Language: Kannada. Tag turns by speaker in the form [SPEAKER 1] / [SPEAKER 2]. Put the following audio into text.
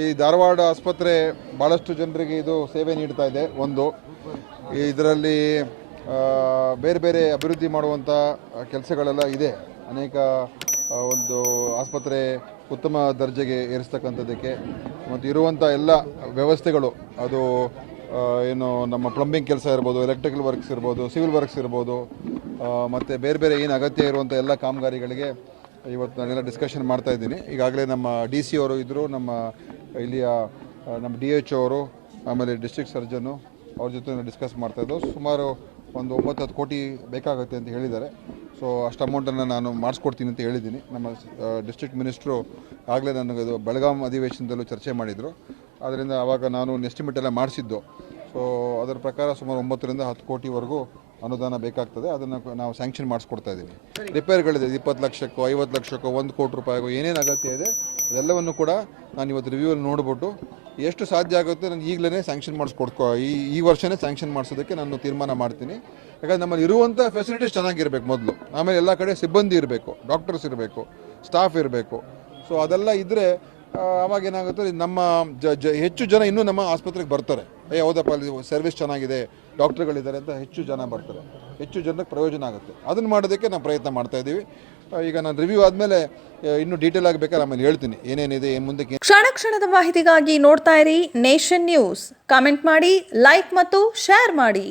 [SPEAKER 1] ಈ ಧಾರವಾಡ ಆಸ್ಪತ್ರೆ ಭಾಳಷ್ಟು ಜನರಿಗೆ ಇದು ಸೇವೆ ನೀಡ್ತಾ ಇದೆ ಒಂದು ಇದರಲ್ಲಿ ಬೇರೆ ಬೇರೆ ಅಭಿವೃದ್ಧಿ ಮಾಡುವಂಥ ಕೆಲಸಗಳೆಲ್ಲ ಇದೆ ಅನೇಕ ಒಂದು ಆಸ್ಪತ್ರೆ ಉತ್ತಮ ದರ್ಜೆಗೆ ಏರಿಸ್ತಕ್ಕಂಥದ್ದಕ್ಕೆ ಮತ್ತು ಇರುವಂಥ ಎಲ್ಲ ವ್ಯವಸ್ಥೆಗಳು ಅದು ಏನು ನಮ್ಮ ಪ್ಲಂಬಿಂಗ್ ಕೆಲಸ ಇರ್ಬೋದು ಎಲೆಕ್ಟ್ರಿಕಲ್ ವರ್ಕ್ಸ್ ಇರ್ಬೋದು ಸಿವಿಲ್ ವರ್ಕ್ಸ್ ಇರ್ಬೋದು ಮತ್ತು ಬೇರೆ ಬೇರೆ ಏನು ಅಗತ್ಯ ಇರುವಂಥ ಎಲ್ಲ ಕಾಮಗಾರಿಗಳಿಗೆ ಇವತ್ತು ನಾನೆಲ್ಲ ಡಿಸ್ಕಷನ್ ಮಾಡ್ತಾ ಇದ್ದೀನಿ ಈಗಾಗಲೇ ನಮ್ಮ ಡಿ ಸಿ ಅವರು ಇದ್ದರು ನಮ್ಮ ಇಲ್ಲಿಯ ನಮ್ಮ ಡಿ ಎಚ್ ಅವರು ಆಮೇಲೆ ಡಿಸ್ಟ್ರಿಕ್ಟ್ ಸರ್ಜನ್ನು ಅವ್ರ ಜೊತೆ ಡಿಸ್ಕಸ್ ಮಾಡ್ತಾಯಿದ್ದೆವು ಸುಮಾರು ಒಂದು ಒಂಬತ್ತು ಹತ್ತು ಕೋಟಿ ಬೇಕಾಗುತ್ತೆ ಅಂತ ಹೇಳಿದ್ದಾರೆ ಸೊ ಅಷ್ಟು ಅಮೌಂಟನ್ನು ನಾನು ಮಾಡಿಸ್ಕೊಡ್ತೀನಿ ಅಂತ ಹೇಳಿದ್ದೀನಿ ನಮ್ಮ ಡಿಸ್ಟ್ರಿಕ್ಟ್ ಮಿನಿಸ್ಟ್ರು ಆಗಲೇ ನನಗೆ ಇದು ಬೆಳಗಾಂ ಅಧಿವೇಶನದಲ್ಲೂ ಚರ್ಚೆ ಮಾಡಿದರು ಆದ್ದರಿಂದ ಆವಾಗ ನಾನು ಎಸ್ಟಿಮೇಟ್ ಎಲ್ಲ ಮಾಡಿಸಿದ್ದು ಸೊ ಅದರ ಪ್ರಕಾರ ಸುಮಾರು ಒಂಬತ್ತರಿಂದ ಹತ್ತು ಕೋಟಿವರೆಗೂ ಅನುದಾನ ಬೇಕಾಗ್ತದೆ ಅದನ್ನು ನಾವು ಸ್ಯಾಂಕ್ಷನ್ ಮಾಡಿಸ್ಕೊಡ್ತಾ ಇದ್ದೀವಿ ರಿಪೇರ್ಗಳಿದೆ ಇಪ್ಪತ್ತು ಲಕ್ಷಕ್ಕೂ ಐವತ್ತು ಲಕ್ಷಕ್ಕೂ ಒಂದು ಕೋಟಿ ರೂಪಾಯಿಗೋ ಏನೇನು ಅಗತ್ಯ ಇದೆ ಅದೆಲ್ಲವನ್ನು ಕೂಡ ನಾನು ಇವತ್ತು ರಿವ್ಯೂವಲ್ಲಿ ನೋಡ್ಬಿಟ್ಟು ಎಷ್ಟು ಸಾಧ್ಯ ಆಗುತ್ತೆ ನಾನು ಈಗಲೇ ಸ್ಯಾಂಕ್ಷನ್ ಮಾಡಿಸ್ಕೊಡ್ಕೋ ಈ ಈ ವರ್ಷನೇ ಸ್ಯಾಂಕ್ಷನ್ ಮಾಡಿಸೋದಕ್ಕೆ ನಾನು ತೀರ್ಮಾನ ಮಾಡ್ತೀನಿ ಯಾಕಂದರೆ ನಮ್ಮಲ್ಲಿ ಇರುವಂಥ ಫೆಸಿಲಿಟೀಸ್ ಚೆನ್ನಾಗಿರಬೇಕು ಮೊದಲು ಆಮೇಲೆ ಎಲ್ಲ ಕಡೆ ಸಿಬ್ಬಂದಿ ಇರಬೇಕು ಡಾಕ್ಟರ್ಸ್ ಇರಬೇಕು ಸ್ಟಾಫ್ ಇರಬೇಕು ಸೊ ಅದೆಲ್ಲ ಇದ್ದರೆ ಅವಾಗ ಏನಾಗುತ್ತೆ ನಮ್ಮ ಜ ಜ ಹೆಚ್ಚು ಜನ ಇನ್ನೂ ನಮ್ಮ ಆಸ್ಪತ್ರೆಗೆ ಬರ್ತಾರೆ ಏ ಹೌದಪ್ಪ ಅಲ್ಲಿ ಸರ್ವಿಸ್ ಚೆನ್ನಾಗಿದೆ ಡಾಕ್ಟ್ರುಗಳಿದ್ದಾರೆ ಅಂತ ಹೆಚ್ಚು ಜನ ಬರ್ತಾರೆ ಹೆಚ್ಚು ಜನಕ್ಕೆ ಪ್ರಯೋಜನ ಆಗುತ್ತೆ ಅದನ್ನು ಮಾಡೋದಕ್ಕೆ ನಾವು ಪ್ರಯತ್ನ ಮಾಡ್ತಾಯಿದ್ದೀವಿ ಈಗ ನಾನು ರಿವ್ಯೂ ಆದಮೇಲೆ ಇನ್ನು ಡೀಟೇಲ್ ಆಗಬೇಕಾದ್ರೆ ಆಮೇಲೆ ಹೇಳ್ತೀನಿ ಏನೇನಿದೆ ಏನು
[SPEAKER 2] ಕ್ಷಣ ಕ್ಷಣದ ಮಾಹಿತಿಗಾಗಿ ನೋಡ್ತಾ ಇರಿ ನೇಷನ್ ನ್ಯೂಸ್ ಕಾಮೆಂಟ್ ಮಾಡಿ ಲೈಕ್ ಮತ್ತು ಶೇರ್ ಮಾಡಿ